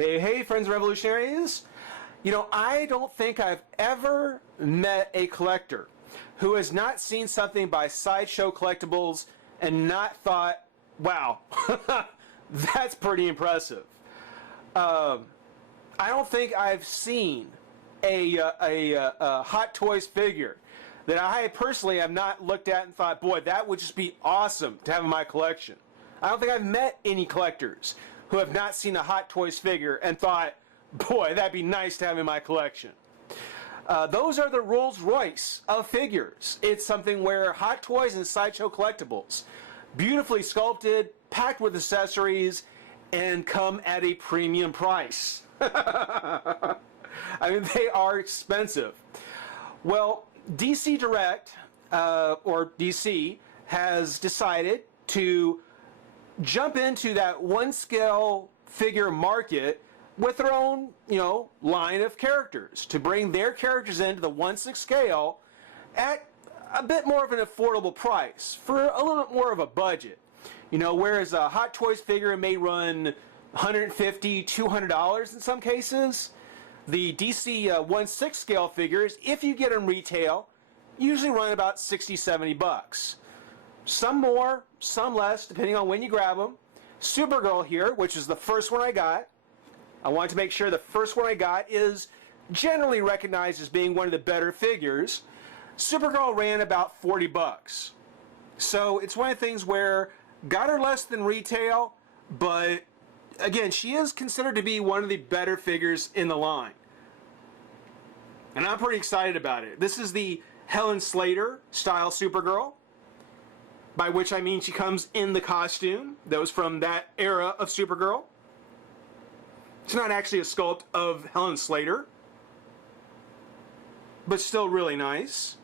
Hey, friends revolutionaries. You know, I don't think I've ever met a collector who has not seen something by Sideshow Collectibles and not thought, wow, that's pretty impressive. I don't think I've seen a Hot Toys figure that I personally have not looked at and thought, boy, that would just be awesome to have in my collection. I don't think I've met any collectors who have not seen a Hot Toys figure and thought, boy, that'd be nice to have in my collection. Those are the Rolls Royce of figures. It's something where Hot Toys and Sideshow Collectibles, beautifully sculpted, packed with accessories, and come at a premium price. I mean, they are expensive. Well, DC Direct, or DC, has decided to jump into that one scale figure market with their own, line of characters, to bring their characters into the 1/6 scale at a bit more of an affordable price for a little bit more of a budget. Whereas a Hot Toys figure may run $150, $200 in some cases, the DC 1/6 scale figures, if you get them retail, usually run about $60, $70. Some more, some less, depending on when you grab them. Supergirl here, which is the first one I got. I wanted to make sure the first one I got is generally recognized as being one of the better figures. Supergirl ran about $40. So it's one of the things where got her less than retail, but again, she is considered to be one of the better figures in the line. And I'm pretty excited about it. This is the Helen Slater style Supergirl, by which I mean she comes in the costume that was from that era of Supergirl. It's not actually a sculpt of Helen Slater, but still really nice.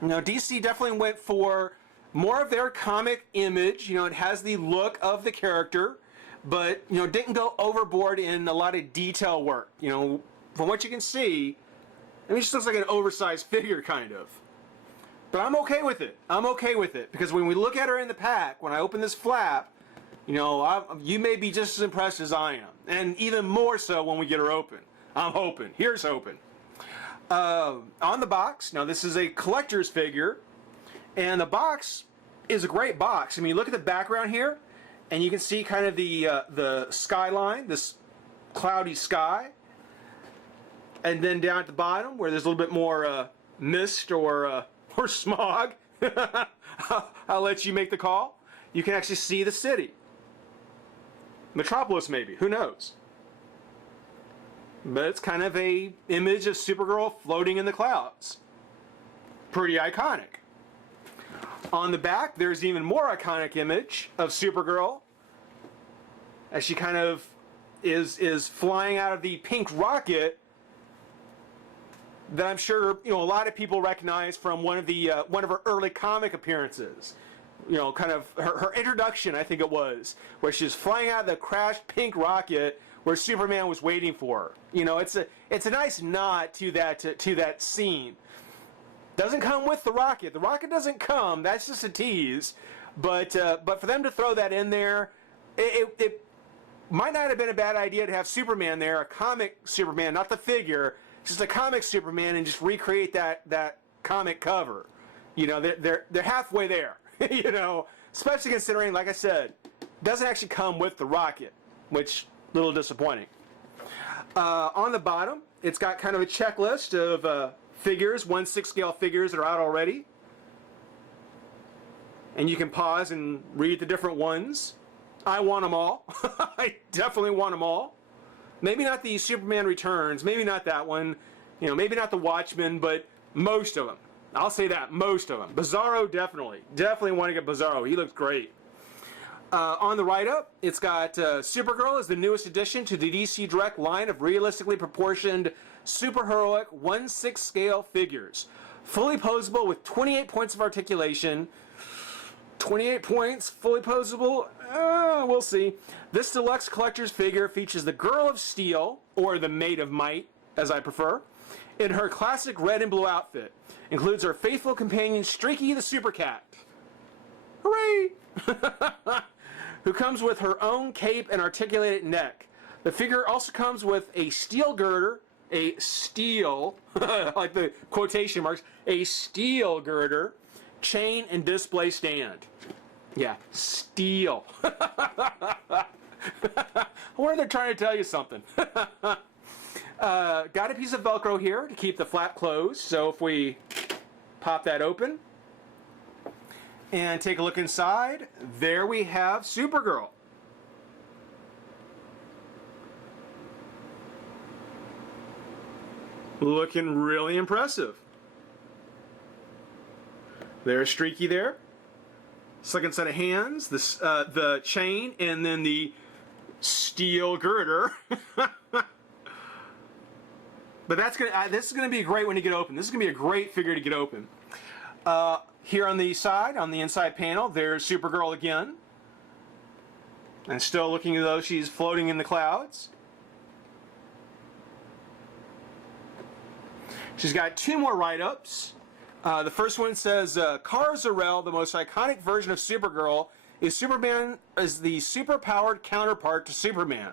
DC definitely went for more of their comic image. It has the look of the character, but didn't go overboard in a lot of detail work. From what you can see, it just looks like an oversized figure, kind of. But I'm okay with it. I'm okay with it because when we look at her in the pack, when I open this flap, you may be just as impressed as I am, and even more so when we get her open. I'm hoping. Here's hoping. On the box, now this is a collector's figure, and the box is a great box. I mean, look at the background here, and you can see kind of the skyline, this cloudy sky, and then down at the bottom where there's a little bit more mist or smog. I'll let you make the call. You can actually see the city. Metropolis, maybe. Who knows? But it's kind of a image of Supergirl floating in the clouds. Pretty iconic. On the back, there's even more iconic image of Supergirl as she kind of is flying out of the pink rocket that I'm sure a lot of people recognize from one of her early comic appearances. Kind of her introduction, I think it was, where she's flying out of the crashed pink rocket where Superman was waiting for her. It's a nice nod to that scene. Doesn't come with the rocket. The rocket doesn't come. That's just a tease. But for them to throw that in there, it might not have been a bad idea to have Superman there, a comic Superman, not the figure, just a comic Superman, and just recreate that comic cover. They're halfway there. Especially considering, like I said, doesn't actually come with the rocket, which a little disappointing. On the bottom, it's got kind of a checklist of figures, 1/6 scale figures that are out already, and you can pause and read the different ones. I want them all. I definitely want them all. Maybe not the Superman Returns, maybe not that one, maybe not the Watchmen, but most of them. I'll say that, most of them. Bizarro, definitely want to get Bizarro. He looks great. On the write-up, it's got Supergirl is the newest addition to the DC Direct line of realistically proportioned superheroic 1/6 scale figures. Fully posable with 28 points of articulation. 28 points, fully posable? We'll see. This deluxe collector's figure features the Girl of Steel, or the Maid of Might, as I prefer, in her classic red and blue outfit. Includes her faithful companion Streaky the Super Cat. Hooray! Who comes with her own cape and articulated neck. The figure also comes with a steel girder, a steel, like the quotation marks, a steel girder, chain, and display stand. Yeah, steel. I wonder if they're trying to tell you something. Got a piece of Velcro here to keep the flap closed. So if we pop that open and take a look inside, there we have Supergirl. Looking really impressive. There's Streaky there. Second set of hands, the chain, and then the steel girder. But this is gonna be great when you get open. This is gonna be a great figure to get open. Here on the side, on the inside panel, there's Supergirl again, and still looking as though she's floating in the clouds. She's got two more write-ups. The first one says, Kara Zor-El, the most iconic version of Supergirl, is the super-powered counterpart to Superman.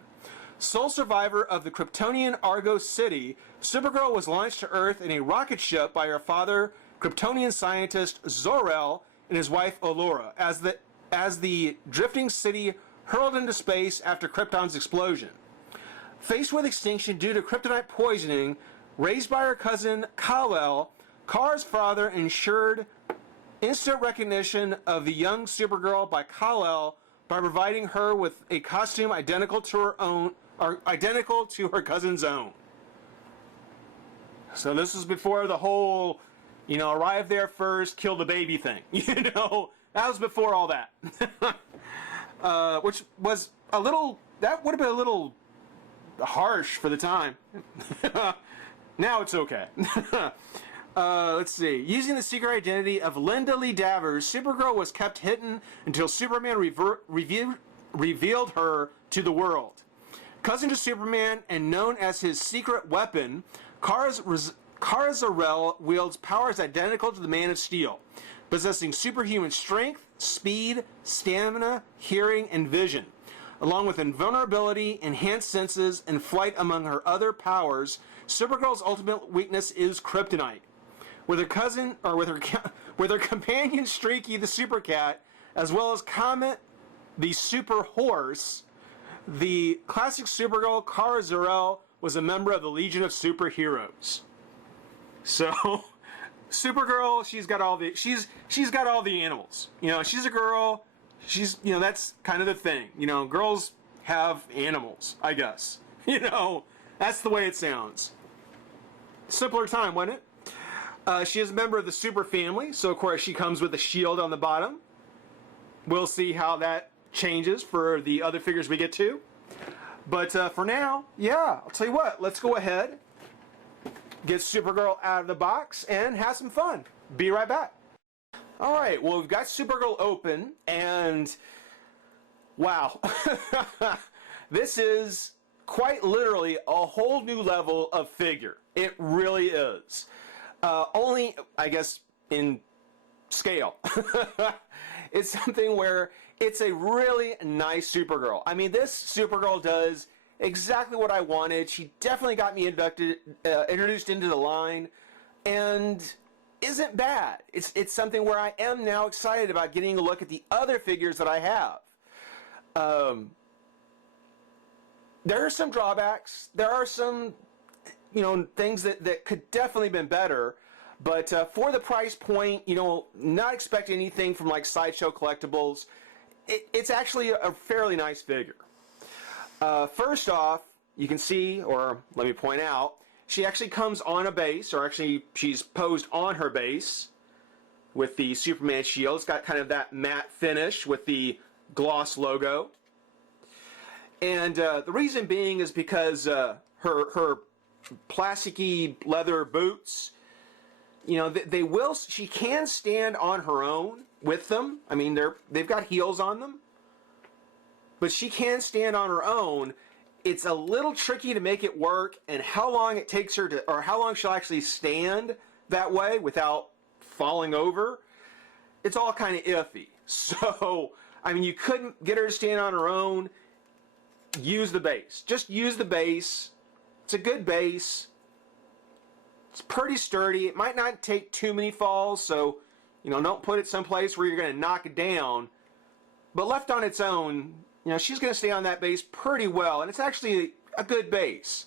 Sole survivor of the Kryptonian Argos City, Supergirl was launched to Earth in a rocket ship by her father, Kryptonian scientist Zor-El, and his wife Allura, as the drifting city hurled into space after Krypton's explosion. Faced with extinction due to kryptonite poisoning, raised by her cousin Kal-El, Kara's father ensured instant recognition of the young Supergirl by Kal-El by providing her with a costume identical to her own, or identical to her cousin's own. So this was before the whole, arrive there first, kill the baby thing. That was before all that. Which was that would have been a little harsh for the time. Now it's okay. Let's see. Using the secret identity of Linda Lee Davers, Supergirl was kept hidden until Superman revealed her to the world. Cousin to Superman and known as his secret weapon, Kara Zor-El wields powers identical to the Man of Steel, possessing superhuman strength, speed, stamina, hearing, and vision. Along with invulnerability, enhanced senses, and flight among her other powers, Supergirl's ultimate weakness is kryptonite. With her companion Streaky the Super Cat, as well as Comet the Super Horse, the classic Supergirl Kara Zor-El was a member of the Legion of Superheroes. So, Supergirl, she's got all the animals. She's a girl. She's that's kind of the thing. Girls have animals, I guess. That's the way it sounds. Simpler time, wasn't it? She is a member of the Super Family, so of course she comes with a shield on the bottom. We'll see how that changes for the other figures we get to. But for now, I'll tell you what, let's go ahead, get Supergirl out of the box, and have some fun. Be right back. Alright, well, we've got Supergirl open, and wow. This is quite literally a whole new level of figure. It really is. Only, I guess, in scale. It's something where it's a really nice Supergirl. I mean, this Supergirl does exactly what I wanted. She definitely got me introduced into the line, and isn't bad. It's something where I am now excited about getting a look at the other figures that I have. There are some drawbacks. There are some, things that could definitely been better. But for the price point, not expecting anything from like Sideshow Collectibles, it's actually a fairly nice figure. First off, you can see, or let me point out, she actually comes on a base, or actually she's posed on her base with the Superman shield. It's got kind of that matte finish with the gloss logo. And the reason being is because her plasticky leather boots, she can stand on her own with them. I mean, they've got heels on them, but she can stand on her own. It's a little tricky to make it work, and how long it takes her to, or how long she'll actually stand that way without falling over, it's all kind of iffy. So, I mean, you couldn't get her to stand on her own. use the base. Just use the base. It's a good base. It's pretty sturdy. It might not take too many falls, so don't put it someplace where you're going to knock it down. But left on its own, she's going to stay on that base pretty well, and it's actually a good base.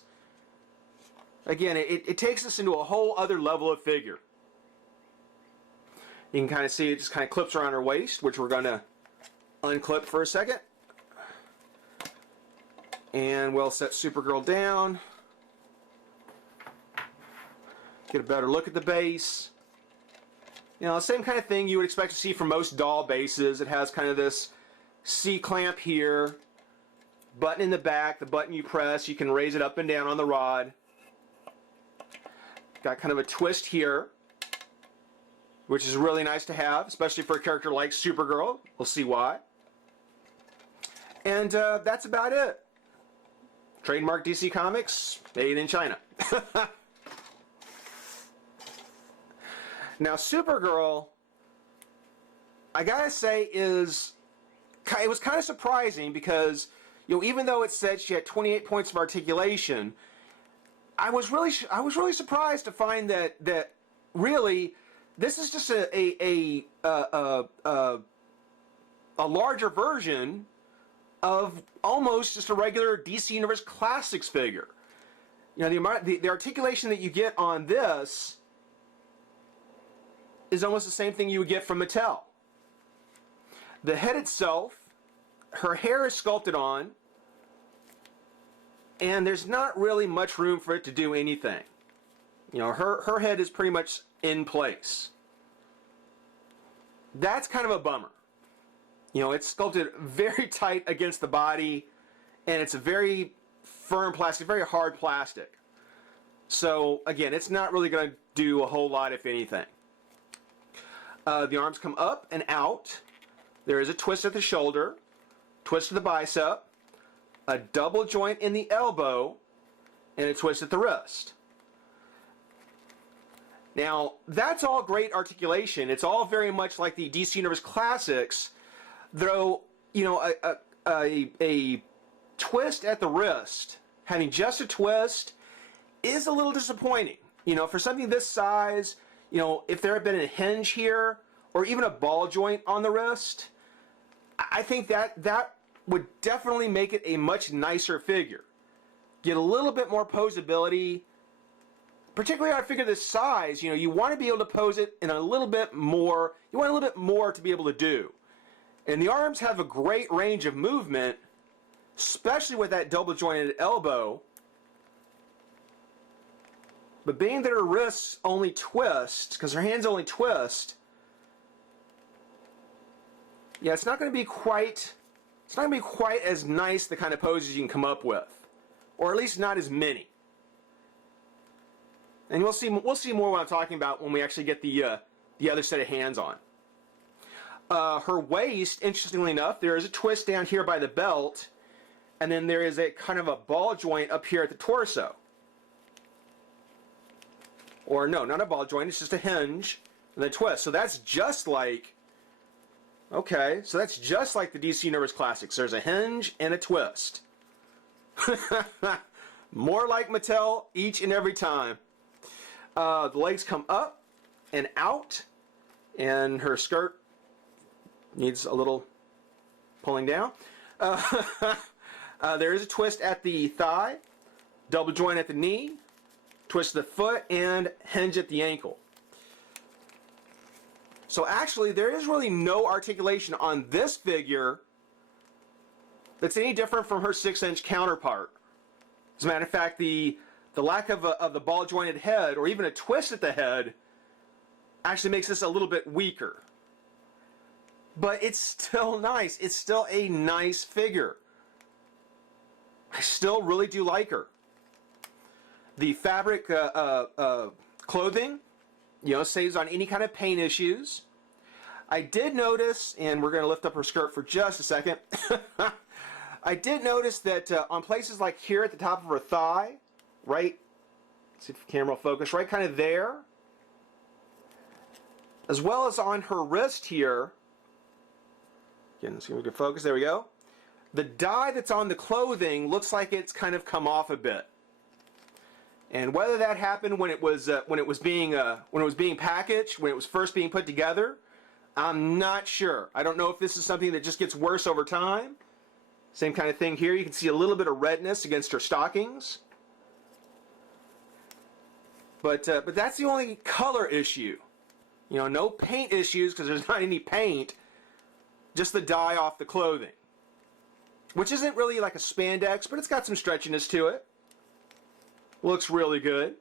Again, it takes us into a whole other level of figure. You can kind of see it just kind of clips around her waist, which we're going to unclip for a second. And we'll set Supergirl down. Get a better look at the base. Same kind of thing you would expect to see from most doll bases. It has kind of this C-clamp here, button in the back, the button you press, you can raise it up and down on the rod. Got kind of a twist here, which is really nice to have, especially for a character like Supergirl. We'll see why. And that's about it. Trademark DC Comics, made in China. Now, Supergirl, I gotta say, it was kind of surprising because, even though it said she had 28 points of articulation, I was really surprised to find that really this is just a larger version of almost just a regular DC Universe Classics figure. The articulation that you get on this is almost the same thing you would get from Mattel. The head itself, her hair is sculpted on, and there's not really much room for it to do anything. Her head is pretty much in place. That's kind of a bummer. It's sculpted very tight against the body, and it's a very firm plastic, very hard plastic. So, again, it's not really going to do a whole lot, if anything. The arms come up and out. There is a twist at the shoulder, twist at the bicep, a double joint in the elbow, and a twist at the wrist. Now, that's all great articulation. It's all very much like the DC Universe Classics, though, a twist at the wrist, having just a twist, is a little disappointing. For something this size, if there had been a hinge here, or even a ball joint on the wrist, I think that would definitely make it a much nicer figure. Get a little bit more posability, particularly on a figure this size. You want to be able to pose it in a little bit more. You want a little bit more to be able to do. And the arms have a great range of movement, especially with that double jointed elbow. But being that her wrists only twist, because her hands only twist, yeah, it's not going to be quite as nice the kind of poses you can come up with, or at least not as many. And we'll see more what I'm talking about when we actually get the other set of hands on. Her waist, interestingly enough, there is a twist down here by the belt, and then there is a kind of a ball joint up here at the torso. Or no, not a ball joint, it's just a hinge and then twist. So that's just like, okay, so that's just like the DC Universe Classics. There's a hinge and a twist. More like Mattel each and every time. The legs come up and out, and her skirt needs a little pulling down. There is a twist at the thigh, double joint at the knee, twist of the foot, and hinge at the ankle. So actually, there is really no articulation on this figure that's any different from her 6-inch counterpart. As a matter of fact, the lack of the ball jointed head, or even a twist at the head, actually makes this a little bit weaker. But it's still nice. It's still a nice figure. I still really do like her. The fabric clothing, saves on any kind of paint issues. I did notice, and we're going to lift up her skirt for just a second. I did notice that on places like here at the top of her thigh, right, let's see if the camera will focus, right kind of there, as well as on her wrist here, again, let's see if we can focus, there we go. the dye that's on the clothing looks like it's kind of come off a bit. And whether that happened when it was being packaged, when it was first being put together, I'm not sure. I don't know if this is something that just gets worse over time. Same kind of thing here. You can see a little bit of redness against her stockings. But that's the only color issue. You know, no paint issues because there's not any paint. Just the dye off the clothing. Which isn't really like a spandex, but it's got some stretchiness to it. Looks really good.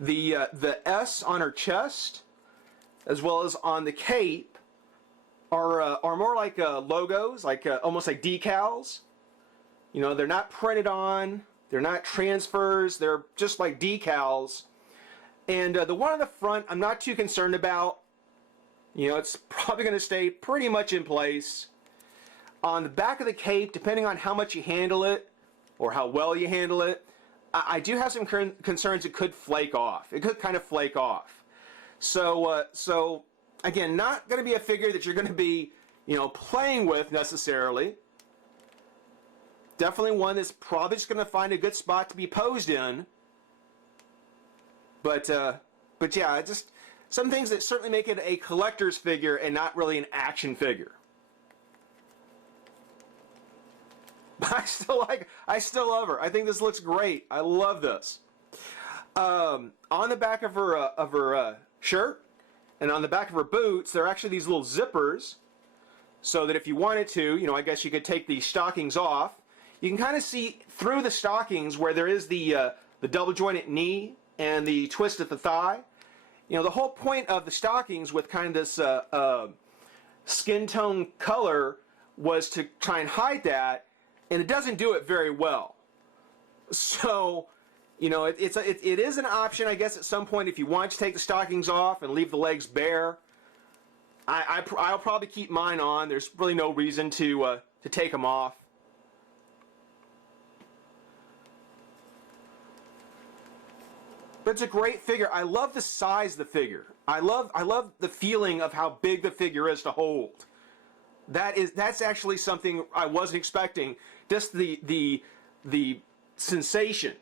The S on her chest, as well as on the cape, are more like logos, like almost like decals. You know, they're not printed on, they're not transfers, they're just like decals. And the one on the front, I'm not too concerned about. You know, it's probably going to stay pretty much in place. On the back of the cape, depending on how much you handle it, or how well you handle it, I do have some concerns it could flake off. It could kind of flake off. So again, not going to be a figure that you're going to be, you know, playing with necessarily. Definitely one that's probably just going to find a good spot to be posed in. But yeah, just some things that certainly make it a collector's figure and not really an action figure. I still love her. I think this looks great. I love this. On the back of her shirt and on the back of her boots, there are actually these little zippers, so that if you wanted to, you know, I guess you could take the stockings off. You can kind of see through the stockings where there is the double jointed knee and the twist at the thigh. You know, the whole point of the stockings with kind of this skin tone color was to try and hide that. And it doesn't do it very well. So, you know, it is an option, I guess, at some point if you want to take the stockings off and leave the legs bare. I'll probably keep mine on. There's really no reason to take them off. But it's a great figure. I love the size of the figure. I love the feeling of how big the figure is to hold. That's actually something I wasn't expecting. Just the sensation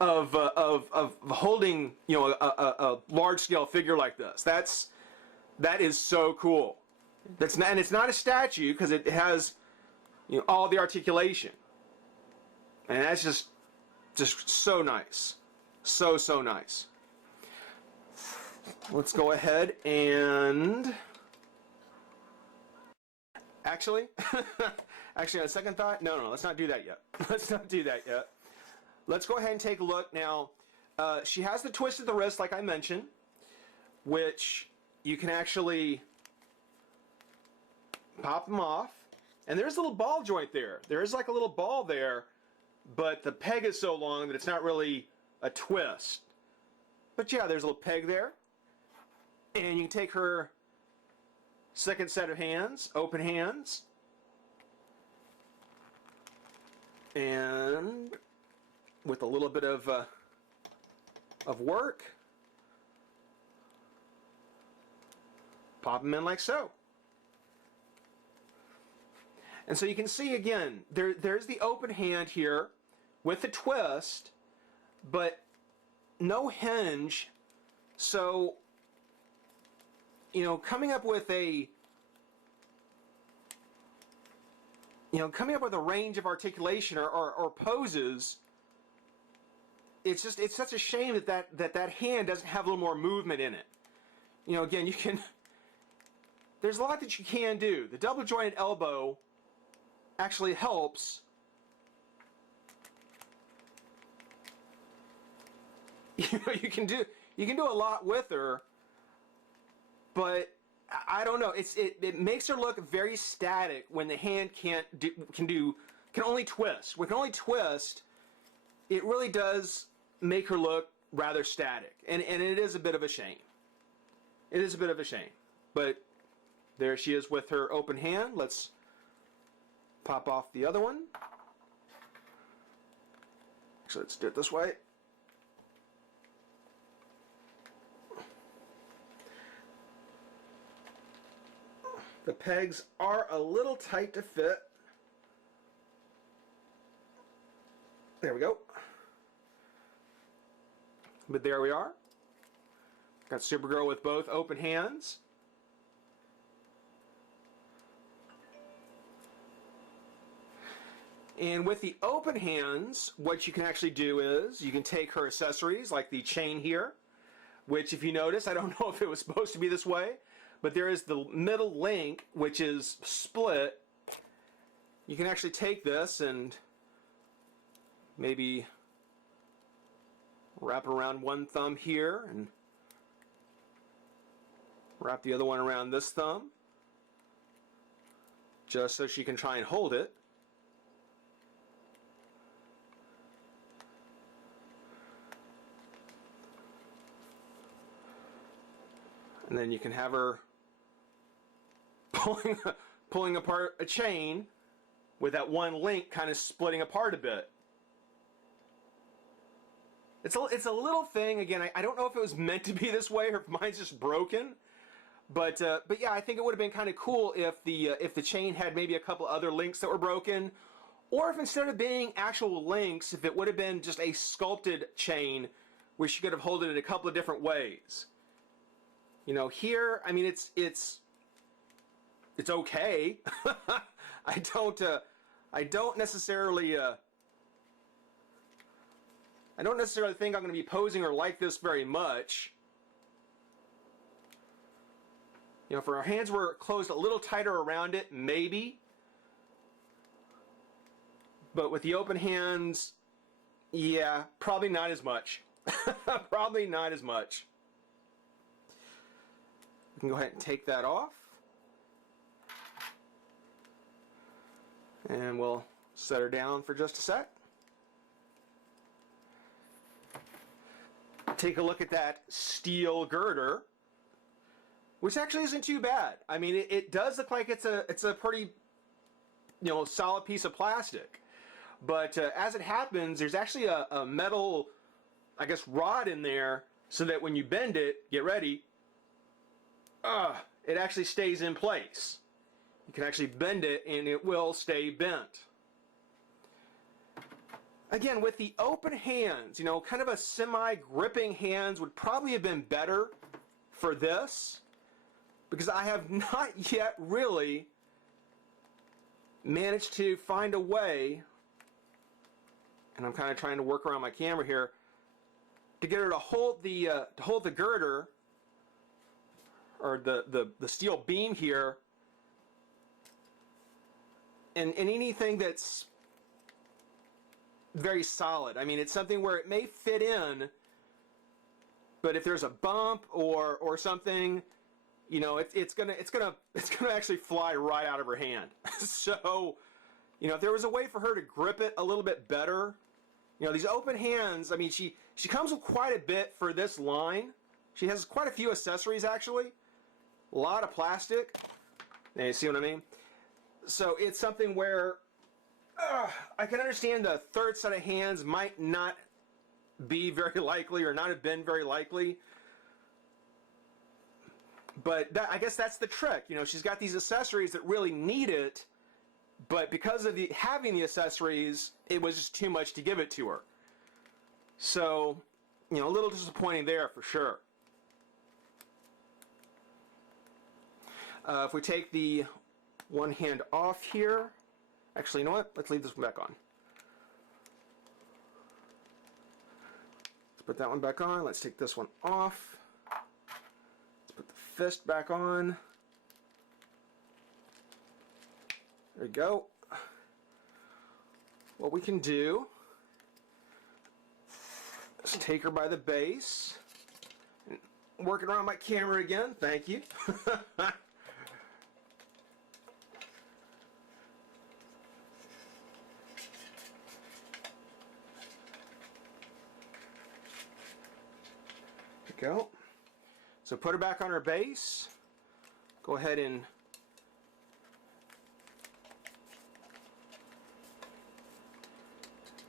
of holding, you know, a large scale figure like this. That is so cool. And it's not a statue because it has, you know, all the articulation. And that's just so nice. So nice. Let's go ahead and Actually, on a second thought, no, let's not do that yet. Let's go ahead and take a look. Now, she has the twist at the wrist, like I mentioned, which you can actually pop them off. And there's a little ball joint there. There is like a little ball there, but the peg is so long that it's not really a twist. But yeah, there's a little peg there. And you can take her second set of hands, open hands, and with a little bit of work, pop them in like so. And so you can see again, there's the open hand here with the twist, but no hinge. So, you know, coming up with a range of articulation or poses, it's such a shame that hand doesn't have a little more movement in it. You know, again, there's a lot that you can do. The double jointed elbow actually helps. You know, you can do a lot with her. But I don't know. It makes her look very static when the hand can only twist. When it can only twist, it really does make her look rather static, and it is a bit of a shame. It is a bit of a shame. But there she is with her open hand. Let's pop off the other one. So let's do it this way. The pegs are a little tight to fit. There we go. But there we are. Got Supergirl with both open hands. And with the open hands, what you can actually do is you can take her accessories, like the chain here, which if you notice, I don't know if it was supposed to be this way, but there is the middle link, which is split. You can actually take this and maybe wrap around one thumb here and wrap the other one around this thumb, just so she can try and hold it. And then you can have her pulling apart a chain with that one link kind of splitting apart a bit. It's a little thing. Again, I don't know if it was meant to be this way or if mine's just broken. But yeah, I think it would have been kind of cool if the chain had maybe a couple other links that were broken, or if instead of being actual links, if it would have been just a sculpted chain where she could have held it in a couple of different ways. You know, here, I mean, it's okay. I don't necessarily think I'm going to be posing her like this very much. You know, if her hands were closed a little tighter around it, maybe. But with the open hands, yeah, probably not as much. Probably not as much. We can go ahead and take that off. And we'll set her down for just a sec. Take a look at that steel girder, which actually isn't too bad. I mean, it does look like it's a pretty, solid piece of plastic. But as it happens, there's actually a metal, I guess, rod in there so that when you bend it, get ready, it actually stays in place. You can actually bend it and it will stay bent. Again, with the open hands, kind of a semi-gripping hands would probably have been better for this, because I have not yet really managed to find a way, and I'm kind of trying to work around my camera here, to get her to hold the girder, or the steel beam here, and anything that's very solid. I mean, it's something where it may fit in, but if there's a bump or something, it's gonna actually fly right out of her hand. So, if there was a way for her to grip it a little bit better, these open hands. I mean, she comes with quite a bit for this line. She has quite a few accessories actually, a lot of plastic. Now, you see what I mean? So it's something where I can understand the third set of hands might not be very likely or not have been very likely. But I guess that's the trick. She's got these accessories that really need it, but because of having the accessories, it was just too much to give it to her. So, a little disappointing there for sure. If we take the one hand off here, actually, you know what? Let's leave this one back on. Let's put that one back on. Let's take this one off. Let's put the fist back on. There we go. What we can do is take her by the base. Working around my camera again. Thank you. Go. So put her back on her base. Go ahead and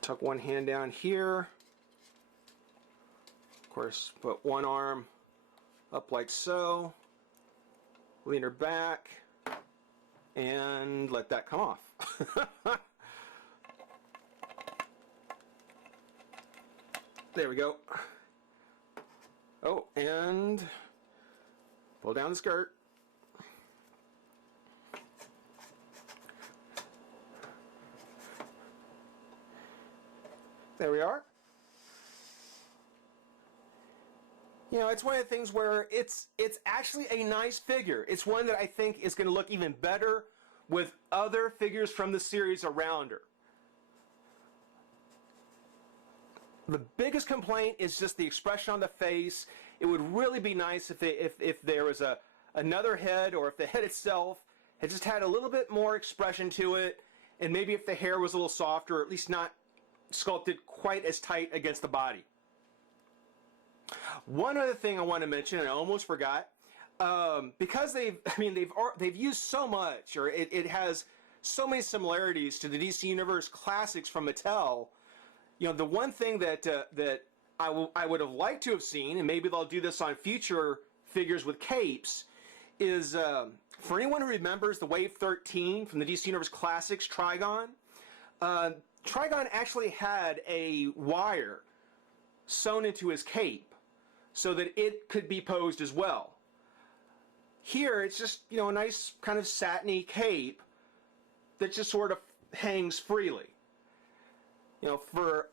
tuck one hand down here. Of course, put one arm up like so. Lean her back. and let that come off. There we go. Oh, and pull down the skirt. There we are. You know, it's one of the things where it's actually a nice figure. It's one that I think is going to look even better with other figures from the series around her. The biggest complaint is just the expression on the face. It would really be nice if there was another head, or if the head itself had just had a little bit more expression to it, and maybe if the hair was a little softer, or at least not sculpted quite as tight against the body. One other thing I want to mention, and I almost forgot, because they've used so much, or it has so many similarities to the DC Universe classics from Mattel. You know, the one thing that I would have liked to have seen, and maybe they'll do this on future figures with capes, is for anyone who remembers the Wave 13 from the DC Universe Classics Trigon, Trigon actually had a wire sewn into his cape so that it could be posed as well. Here, it's just, you know, a nice kind of satiny cape that just sort of hangs freely. You know, for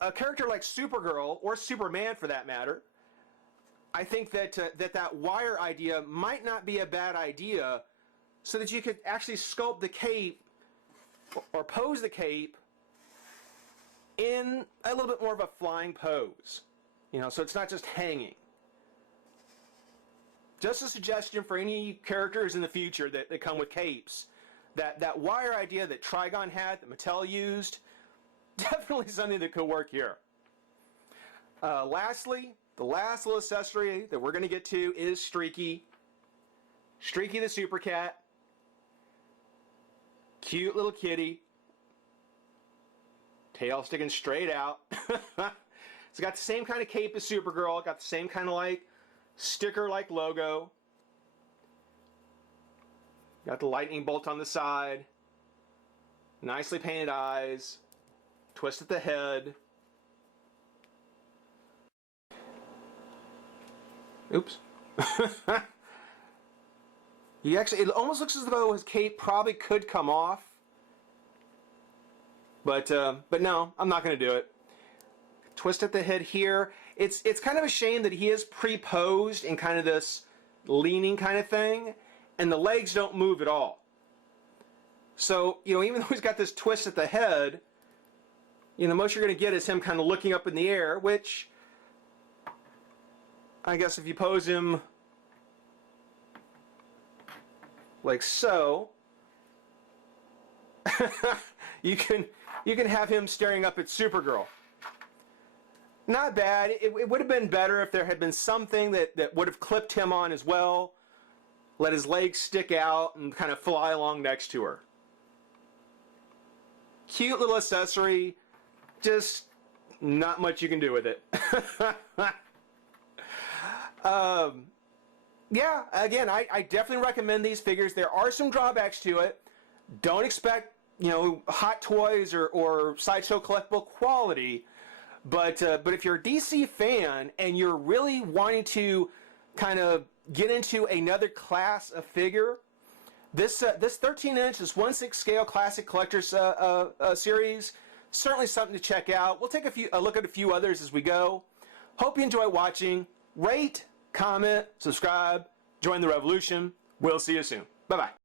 a character like Supergirl, or Superman for that matter, I think that that wire idea might not be a bad idea, so that you could actually sculpt the cape or pose the cape in a little bit more of a flying pose. You know, so it's not just hanging. Just a suggestion for any characters in the future that come with capes. That wire idea that Trigon had, that Mattel used, definitely something that could work here. Lastly, the last little accessory that we're going to get to is Streaky. Streaky the Super Cat. Cute little kitty. Tail sticking straight out. It's got the same kind of cape as Supergirl. Got the same kind of like sticker-like logo. Got the lightning bolt on the side. Nicely painted eyes. Twist at the head. Oops. It almost looks as though his cape probably could come off. But no, I'm not going to do it. Twist at the head here. It's kind of a shame that he is pre-posed in kind of this leaning kind of thing, and the legs don't move at all. So, you know, even though he's got this twist at the head, you know, the most you're going to get is him kind of looking up in the air, which I guess if you pose him like so, you can have him staring up at Supergirl. Not bad. It would have been better if there had been something that would have clipped him on as well. Let his legs stick out and kind of fly along next to her. Cute little accessory. Just not much you can do with it. Yeah, again, I definitely recommend these figures. There are some drawbacks to it. Don't expect, you know, Hot Toys or Sideshow collectible quality. But if you're a DC fan and you're really wanting to kind of get into another class of figure, this 13-inch, this 1/6 scale classic collector's series, certainly something to check out. We'll take a look at a few others as we go. Hope you enjoy watching. Rate, comment, subscribe, join the revolution. We'll see you soon. Bye-bye.